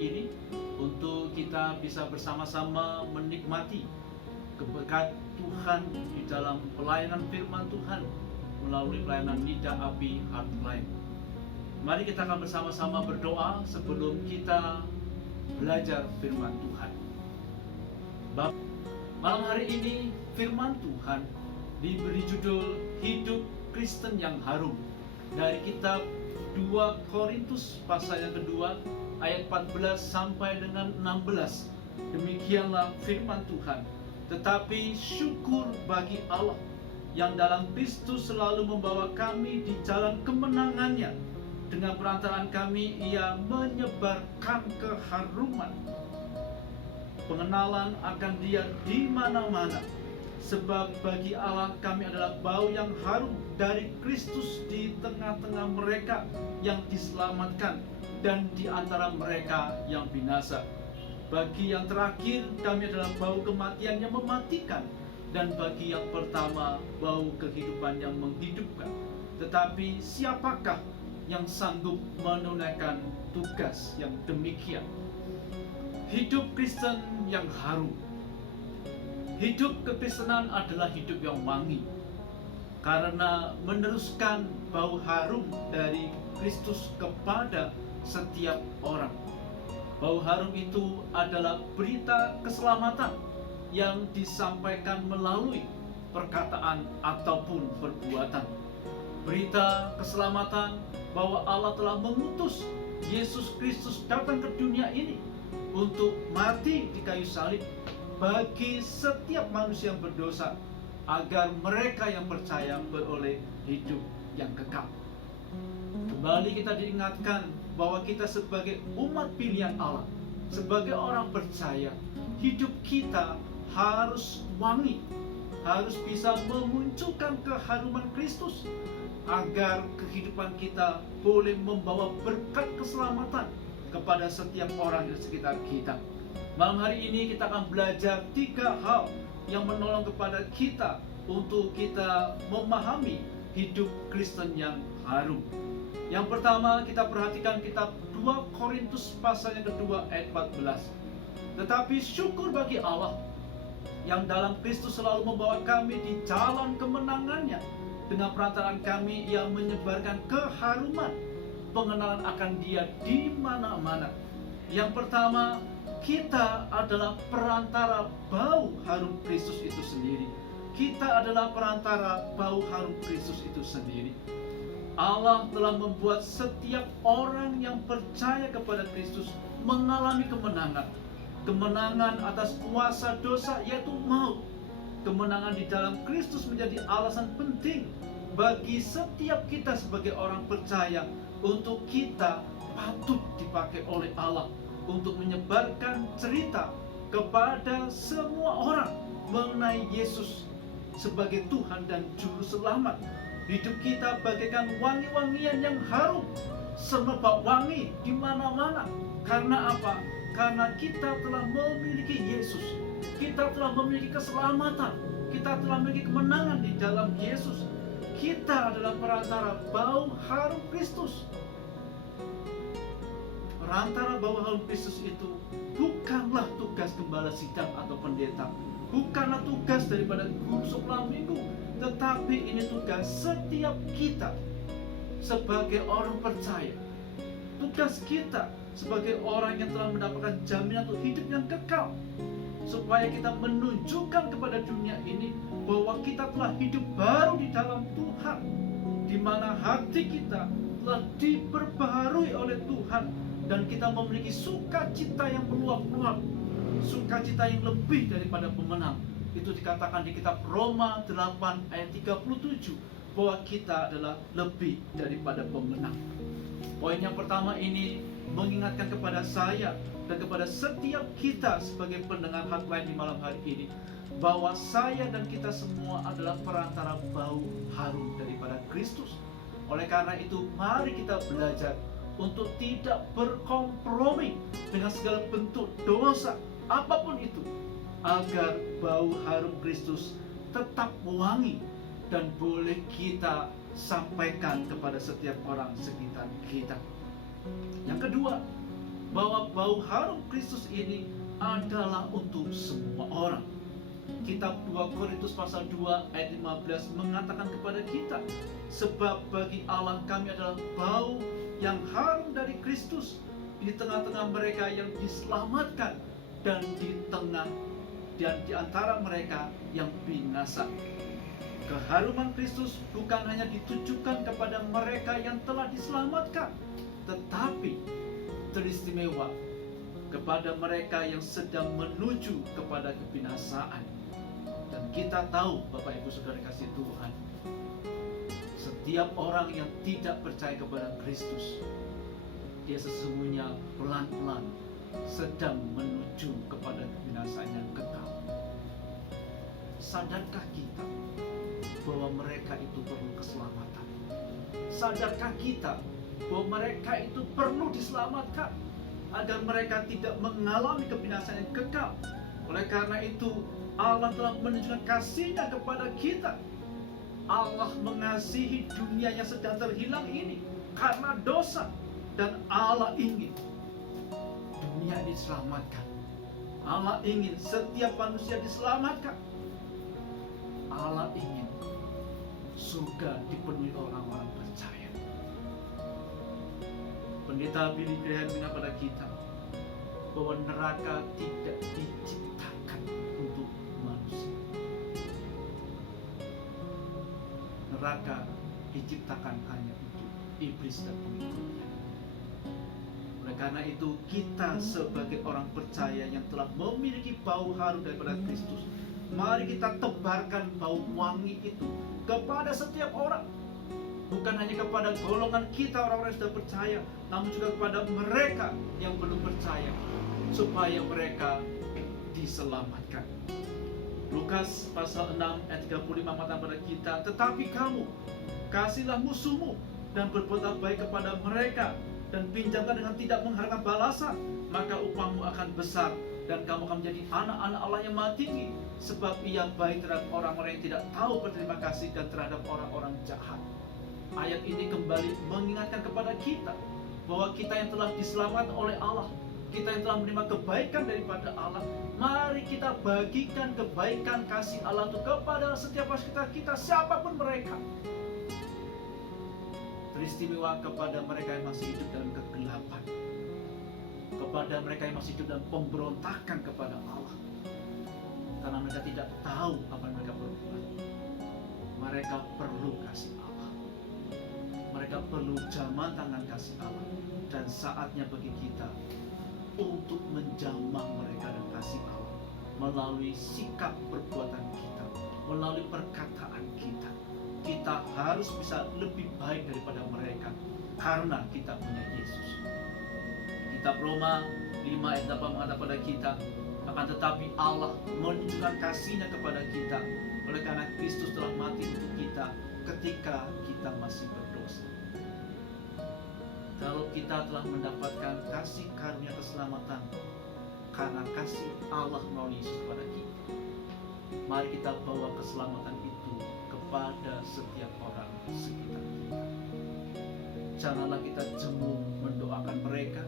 ini untuk kita bisa bersama-sama menikmati keberkat Tuhan di dalam pelayanan firman Tuhan melalui pelayanan Nida Api Hotline. Mari kita akan bersama-sama berdoa sebelum kita belajar firman Tuhan. Malam hari ini firman Tuhan diberi judul Hidup Kristen yang Harum dari kitab 2 Korintus pasal yang kedua ayat 14 sampai dengan 16. Demikianlah firman Tuhan. Tetapi syukur bagi Allah yang dalam Kristus selalu membawa kami di jalan kemenangannya. Dengan perantaraan kami ia menyebarkan keharuman pengenalan akan Dia di mana-mana. Sebab bagi Allah kami adalah bau yang harum dari Kristus di tengah-tengah mereka yang diselamatkan dan di antara mereka yang binasa. Bagi yang terakhir kami adalah bau kematian yang mematikan, dan bagi yang pertama bau kehidupan yang menghidupkan. Tetapi siapakah yang sanggup menunaikan tugas yang demikian? Hidup Kristen yang harum. Hidup kekristenan adalah hidup yang wangi, karena meneruskan bau harum dari Kristus kepada setiap orang. Bau harum itu adalah berita keselamatan yang disampaikan melalui perkataan ataupun perbuatan. Berita keselamatan bahwa Allah telah mengutus Yesus Kristus datang ke dunia ini untuk mati di kayu salib bagi setiap manusia yang berdosa, agar mereka yang percaya beroleh hidup yang kekal. Kembali kita diingatkan bahwa kita sebagai umat pilihan Allah, sebagai orang percaya, hidup kita harus wangi, harus bisa memunculkan keharuman Kristus, agar kehidupan kita boleh membawa berkat keselamatan kepada setiap orang di sekitar kita. Malam hari ini kita akan belajar 3 hal yang menolong kepada kita untuk kita memahami hidup Kristen yang harum. Yang pertama, kita perhatikan kitab 2 Korintus pasal yang kedua ayat 14. Tetapi syukur bagi Allah yang dalam Kristus selalu membawa kami di jalan kemenangannya. Dengan perantaraan kami ia menyebarkan keharuman pengenalan akan Dia di mana-mana. Yang pertama, kita adalah perantara bau harum Kristus itu sendiri. Kita adalah perantara bau harum Kristus itu sendiri. Allah telah membuat setiap orang yang percaya kepada Kristus mengalami kemenangan. Kemenangan atas kuasa dosa, yaitu maut. Kemenangan di dalam Kristus menjadi alasan penting bagi setiap kita sebagai orang percaya untuk kita patut dipakai oleh Allah untuk menyebarkan cerita kepada semua orang mengenai Yesus sebagai Tuhan dan Juru Selamat. Hidup kita bagaikan wangi-wangian yang harum, semerbak wangi di mana-mana. Karena apa? Karena kita telah memiliki Yesus. Kita telah memiliki keselamatan. Kita telah memiliki kemenangan di dalam Yesus. Kita adalah perantara bau harum Kristus. Perantara bau harum Kristus itu bukanlah tugas gembala sidang atau pendeta, bukanlah tugas daripada guru sekolah minggu, tetapi ini tugas setiap kita sebagai orang percaya. Tugas kita sebagai orang yang telah mendapatkan jaminan untuk hidup yang kekal, supaya kita menunjukkan kepada dunia ini bahwa kita telah hidup baru di dalam Tuhan, di mana hati kita telah diperbaharui oleh Tuhan, dan kita memiliki sukacita yang meluap-luap, sukacita yang lebih daripada pemenang. Itu dikatakan di kitab Roma 8 ayat 37 bahwa kita adalah lebih daripada pemenang. Poin yang pertama ini mengingatkan kepada saya dan kepada setiap kita sebagai pendengar hotline di malam hari ini, bahwa saya dan kita semua adalah perantara bau harum daripada Kristus. Oleh karena itu, mari kita belajar untuk tidak berkompromi dengan segala bentuk dosa apapun itu, agar bau harum Kristus tetap wangi dan boleh kita sampaikan kepada setiap orang sekitar kita. Yang kedua, bahwa bau harum Kristus ini adalah untuk semua orang. Kitab 2 Korintus pasal 2 ayat 15 mengatakan kepada kita, sebab bagi Allah kami adalah bau yang harum dari Kristus di tengah-tengah mereka yang diselamatkan dan di antara mereka yang binasa. Keharuman Kristus bukan hanya ditujukan kepada mereka yang telah diselamatkan, tetapi teristimewa kepada mereka yang sedang menuju kepada kebinasaan. Dan kita tahu, Bapak Ibu Saudara kasih Tuhan, setiap orang yang tidak percaya kepada Kristus, dia sesungguhnya pelan-pelan sedang menuju kepada kebinasaan yang kekal. Sadarkah kita bahwa mereka itu perlu keselamatan? Sadarkah kita bahwa mereka itu perlu diselamatkan agar mereka tidak mengalami kebinasaan yang kekal? Oleh karena itu, Allah telah menunjukkan kasih-Nya kepada kita. Allah mengasihi dunia yang sedang terhilang ini karena dosa, dan Allah ingin dunia diselamatkan. Allah ingin setiap manusia diselamatkan. Allah ingin surga dipenuhi orang-orang percaya. Pendeta Billy Graham mengatakan kepada kita bahwa neraka tidak diciptakan untuk manusia. Neraka diciptakan hanya untuk iblis dan pengikutnya. Oleh karena itu, kita sebagai orang percaya yang telah memiliki bau harum daripada Kristus, mari kita tebarkan bau wangi itu kepada setiap orang. Bukan hanya kepada golongan kita orang-orang yang sudah percaya, namun juga kepada mereka yang belum percaya, supaya mereka diselamatkan. Lukas pasal 6 ayat 35 mengatakan kepada kita, tetapi kamu kasihlah musuhmu dan berbuatlah baik kepada mereka, dan pinjamkan dengan tidak mengharapkan balasan, maka upahmu akan besar, dan kamu akan menjadi anak-anak Allah yang Maha Tinggi, sebab Ia baik terhadap orang-orang yang tidak tahu berterima kasih dan terhadap orang-orang jahat. Ayat ini kembali mengingatkan kepada kita bahwa kita yang telah diselamatkan oleh Allah, kita yang telah menerima kebaikan daripada Allah, mari kita bagikan kebaikan kasih Allah itu kepada setiap kita, siapapun mereka. Teristimewa kepada mereka yang masih hidup dalam kegelapan, kepada mereka yang masih hidup dalam pemberontakan kepada Allah, karena mereka tidak tahu apa yang mereka perlukan. Mereka perlu kasih Allah, mereka perlu jaman tangan kasih Allah, dan saatnya bagi kita untuk menjamah mereka dan kasih Allah melalui sikap perbuatan kita, melalui perkataan kita. Kita harus bisa lebih baik daripada mereka karena kita punya Yesus. Kitab Roma 5 ayat 8 mengatakan kepada kita, akan tetapi Allah menunjukkan kasih-Nya kepada kita oleh karena Kristus telah mati untuk kita ketika kita masih berdosa. Kalau kita telah mendapatkan kasih karunia keselamatan karena kasih Allah melalui Yesus kepada kita, mari kita bawa keselamatan itu kepada setiap orang sekitar kita. Janganlah kita jemu mendoakan mereka,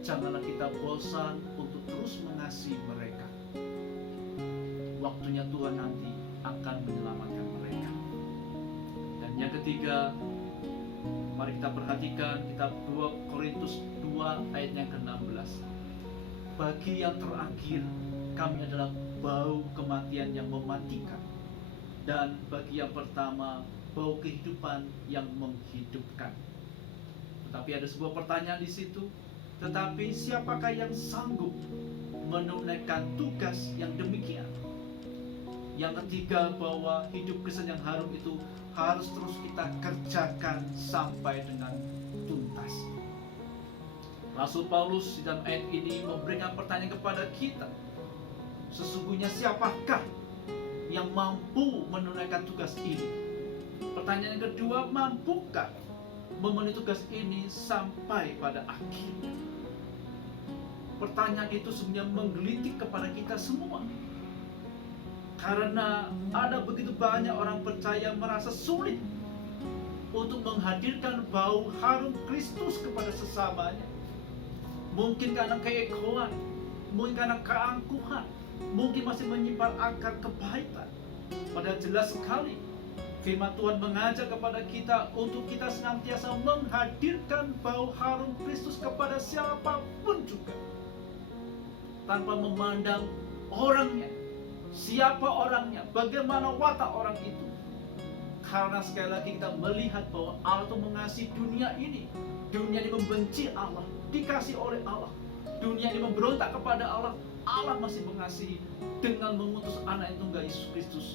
janganlah kita bosan untuk terus mengasihi mereka. Waktunya Tuhan nanti akan menyelamatkan mereka. Dan yang ketiga, mari kita perhatikan kitab 2 Korintus 2 ayat yang ke-16. Bagi yang terakhir, kami adalah bau kematian yang mematikan, dan bagi yang pertama, bau kehidupan yang menghidupkan. Tetapi ada sebuah pertanyaan di situ. Tetapi siapakah yang sanggup menunaikan tugas yang demikian? Yang ketiga, bahwa hidup Kristen yang harum itu harus terus kita kerjakan sampai dengan tuntas. Rasul Paulus di dalam ayat ini memberikan pertanyaan kepada kita. Sesungguhnya siapakah yang mampu menunaikan tugas ini? Pertanyaan yang kedua, mampukah memenuhi tugas ini sampai pada akhirnya? Pertanyaan itu sebenarnya menggelitik kepada kita semua. Karena ada begitu banyak orang percaya merasa sulit untuk menghadirkan bau harum Kristus kepada sesamanya. mungkin karena keegoan, mungkin karena keangkuhan, mungkin masih menyimpan akar kepahitan. Padahal jelas sekali firman Tuhan mengajak kepada kita untuk kita senantiasa menghadirkan bau harum Kristus kepada siapapun juga, tanpa memandang orangnya, siapa orangnya, bagaimana watak orang itu. Karena sekali lagi kita melihat bahwa Allah itu mengasihi dunia ini. Dunia ini membenci Allah, dikasih oleh Allah. Dunia ini memberontak kepada Allah, Allah masih mengasihi dengan mengutus anak yang tunggal Yesus Kristus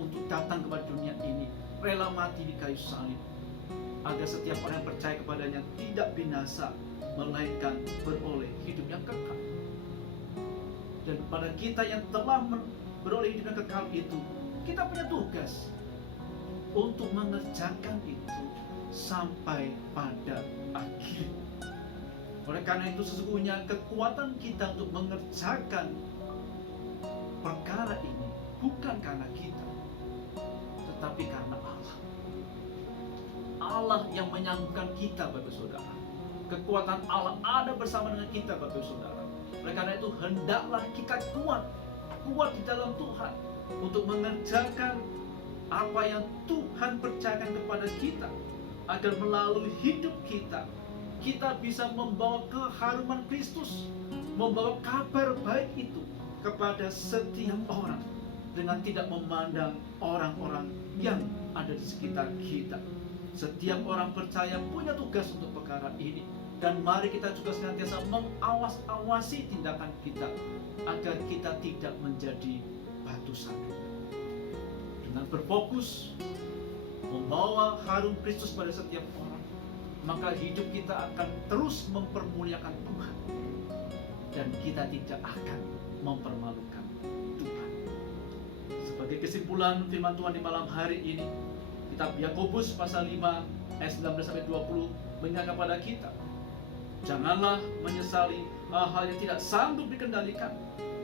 untuk datang kepada dunia ini, rela mati di kayu salib, agar setiap orang yang percaya kepadanya tidak binasa, melainkan beroleh hidup yang kekal. Dan pada kita yang telah beroleh hidup yang kekal itu, kita punya tugas untuk mengerjakan itu sampai pada akhir. Oleh karena itu sesungguhnya kekuatan kita untuk mengerjakan perkara ini bukan karena kita, tetapi karena Allah. Allah yang menyanggupkan kita, Bapak Saudara. Kekuatan Allah ada bersama dengan kita, Bapak Saudara. Oleh karena itu hendaklah kita kuat di dalam Tuhan untuk mengerjakan apa yang Tuhan percayakan kepada kita, agar melalui hidup kita bisa membawa keharuman Kristus, membawa kabar baik itu kepada setiap orang, dengan tidak memandang orang-orang yang ada di sekitar kita. Setiap orang percaya punya tugas untuk perkara ini, dan mari kita juga senantiasa mengawasi tindakan kita, agar kita tidak menjadi batu sandungan. Dengan berfokus membawa harum Kristus pada setiap orang, maka hidup kita akan terus mempermuliakan Tuhan, dan kita tidak akan mempermalukan Tuhan. Sebagai kesimpulan firman Tuhan di malam hari ini, kitab Yakobus pasal 5 ayat 19-20 mengingatkan kepada kita, janganlah menyesali hal-hal yang tidak sanggup dikendalikan,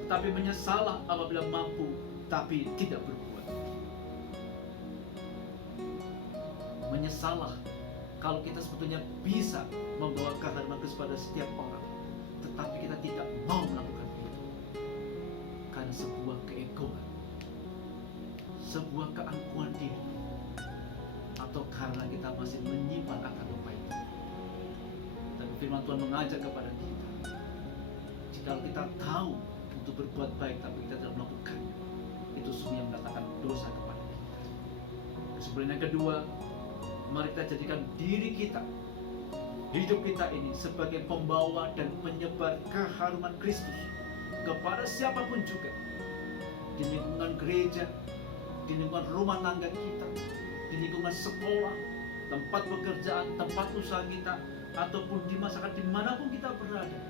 tetapi menyesallah apabila mampu tapi tidak berbuat. Menyesallah kalau kita sebetulnya bisa membawa keharuman Kristus pada setiap orang, tetapi kita tidak mau melakukan itu karena sebuah keegoan, sebuah keangkuhan diri, atau karena kita masih menyimpan akar kepahitan. Tapi firman Tuhan mengajak kepada kita, jika kita tahu untuk berbuat baik tapi kita tidak melakukannya, itu sungguh yang mendatangkan dosa kepada kita. Kesimpulan yang kedua, mari kita jadikan diri kita, hidup kita ini sebagai pembawa dan penyebar keharuman Kristus kepada siapapun juga, di lingkungan gereja, di lingkungan rumah tangga kita, di lingkungan sekolah, tempat pekerjaan, tempat usaha kita, ataupun di masyarakat dimanapun kita berada.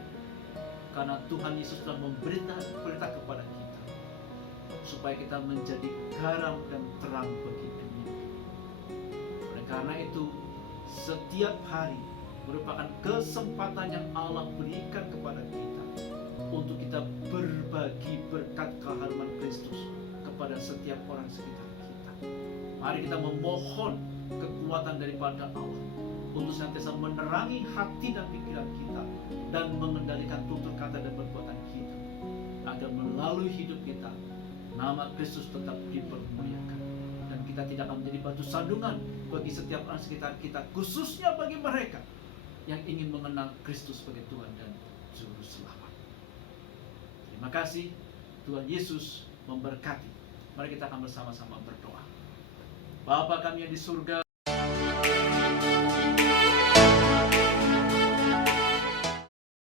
Karena Tuhan Yesus telah memberikan perintah kepada kita supaya kita menjadi garam dan terang bagi dunia. Karena itu setiap hari merupakan kesempatan yang Allah berikan kepada kita untuk kita berbagi berkat keharuman Kristus kepada setiap orang sekitar kita. Mari kita memohon kekuatan daripada Allah untuk senantiasa menerangi hati dan pikiran kita dan mengendalikan tutur kata dan perbuatan kita, agar melalui hidup kita nama Kristus tetap dipermuliakan, dan kita tidak akan menjadi batu sandungan bagi setiap orang sekitar kita, khususnya bagi mereka yang ingin mengenal Kristus sebagai Tuhan dan Juru Selamat. Terima kasih. Tuhan Yesus memberkati. Mari kita akan bersama-sama berdoa. Bapa kami yang di surga,